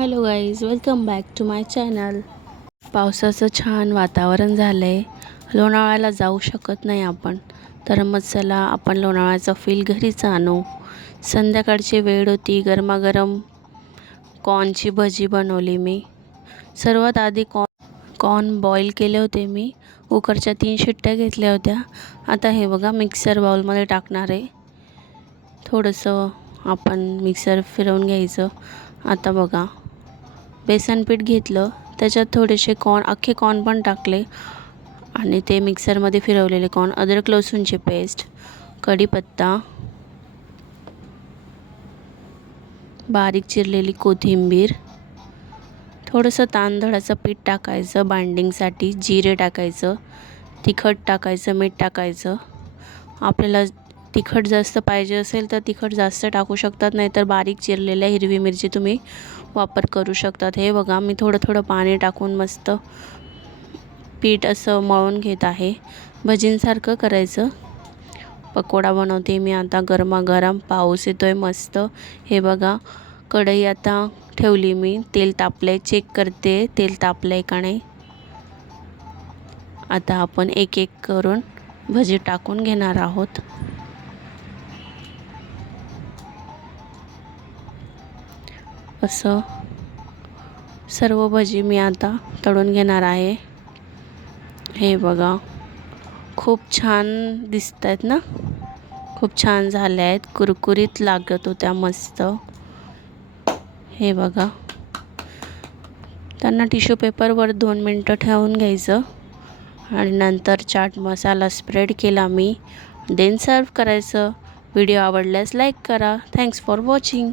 Hello guys, welcome back to my channel. पावसाचं छान वातावरण झालं आहे. लोणावळ्याला जाऊ शकत नाही आपण, तर मग चला आपण लोणावळ्याचा फील घरीच आणू. संध्याकाळची वेळ होती. गरमागरम कॉर्नची भजी बनवली मी. सर्वात आधी कॉर्न बॉईल केले होते मी. कुकरच्या 3 शिट्ट्या घेतल्या होत्या. आता हे बघा मिक्सर बाउलमध्ये टाकणार आहे. थोडंसं आपण मिक्सर फिरवून घ्यायचं. आता बघा बेसन पीठ घेतलं, त्याच्यात थोडेसे अख्खे कॉर्न पण टाकले आणि ते मिक्सरमध्ये फिरवलेले कॉर्न, अद्रक लसूणची पेस्ट, कढीपत्ता, बारीक चिरलेली कोथिंबीर, थोडंसं तांदळाचं पीठ टाकायचं बाइंडिंगसाठी, जिरे टाकायचं, तिखट टाकायचं, मीठ टाकायचं. आपल्याला तिखट जास्त पाहिजे असेल तर तिखट जास्त टाकू शकतात, नाहीतर बारीक चिरलेल्या हिरवी मिरची तुम्ही वापर करू शकतात. हे बघा मी थोडं थोडं पाणी टाकून मस्त पीठ असं मळून घेत आहे. भजींसारखं करायचं. पकोडा बनवते मी आता. गरमागरम पाऊस येतोय मस्त. हे बघा कढई आता ठेवली मी. तेल तापलंय, चेक करते तेल तापलंय का नाही. आता आपण एक एक करून भजी टाकून घेणार आहोत. असं सर्व भजी मी आता तळून घेणार आहे. हे बघा खूप छान दिसत आहेत ना, खूप छान झाले आहेत, कुरकुरीत लागत होत्या मस्त. हे बघा त्यांना टिश्यू पेपरवर 2 मिनटं ठेवून घ्यायचं आणि नंतर चाट मसाला स्प्रेड केला मी. देन सर्व करायचं. व्हिडिओ आवडल्यास लाईक करा. Thanks for watching.